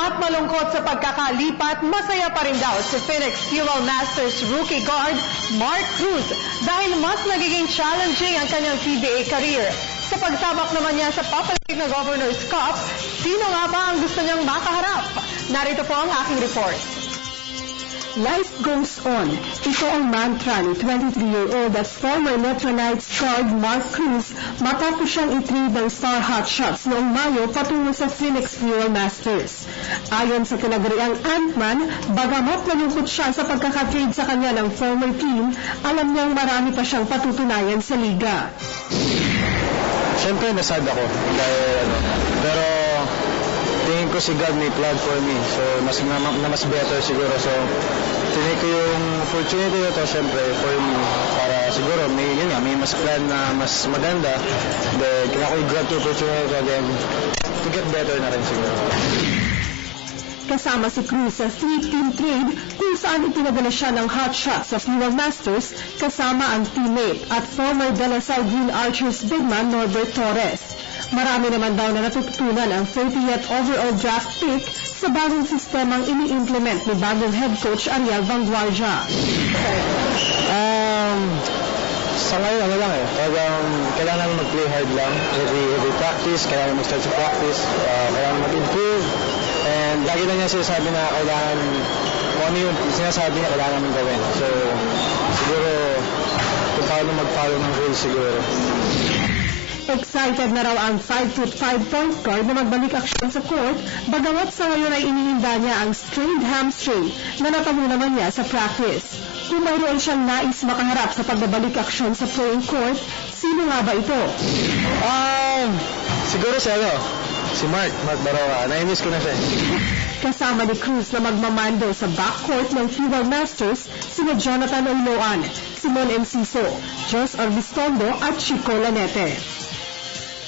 At malungkot sa pagkakalipat, masaya pa rin daw si Phoenix Fuel Masters rookie guard Mark Cruz dahil mas nagiging challenging ang kanyang PBA career. Sa pagsabak naman niya sa papalapit na Governor's Cup, sino nga ba ang gusto niyang makaharap? Narito po ang aking report. Life goes on. Ito ang mantra ni 23-year-old at former Metro Knights guard Mark Cruz matapos siyang i-trade ng Star Hotshots noong Mayo patungo sa Phoenix Fuel Masters. Ayon sa tinaguriang Ant-Man, bagamat nalungkot siya sa pagkakatrade sa kanya ng former team, alam niyang marami pa siyang patutunayan sa liga. Siyempre nasad ako pero tingin ko si God may plan for me, so mas better siguro. So tingin ko yung opportunity ito siyempre for me para siguro may mas plan na mas maganda, then kaya ko i-grab the opportunity then to get better na rin siguro. Kasama si Cruz sa 3-team trade kung saan itinadala siya ng hot shot sa Fuel Masters kasama ang teammate at former De La Salle Green Archers bigman Norbert Torres. Marami naman daw na natututunan ang 30th overall draft pick sa bagong sistemang ini-implement ni bagong head coach Ariel Vanguardia. Sa ngayon, kailangan namin mag-play hard lang. Every practice, kailangan mag-start sa practice, kailangan mag-improve. And lagi na niya sinasabi na kailangan, kung ano yung sinasabi niya, kailangan namin gawin. So, siguro, kung paano mag-follow ng rules siguro. Excited na raw ang 5'5" point guard na magbalik aksyon sa court, bagamat sa ngayon ay iniinda niya ang strained hamstring na natamo naman niya sa practice. Kung mayroon siyang nais makaharap sa pagbabalik aksyon sa playing court, sino nga ba ito? Siguro si Mark Baroa. Na-miss ko na siya. Kasama ni Cruz na magmamando sa backcourt ng Fuel Masters sina Jonathan Oyloan, Simon Enciso, Jos Arbistondo at Chico Lanete.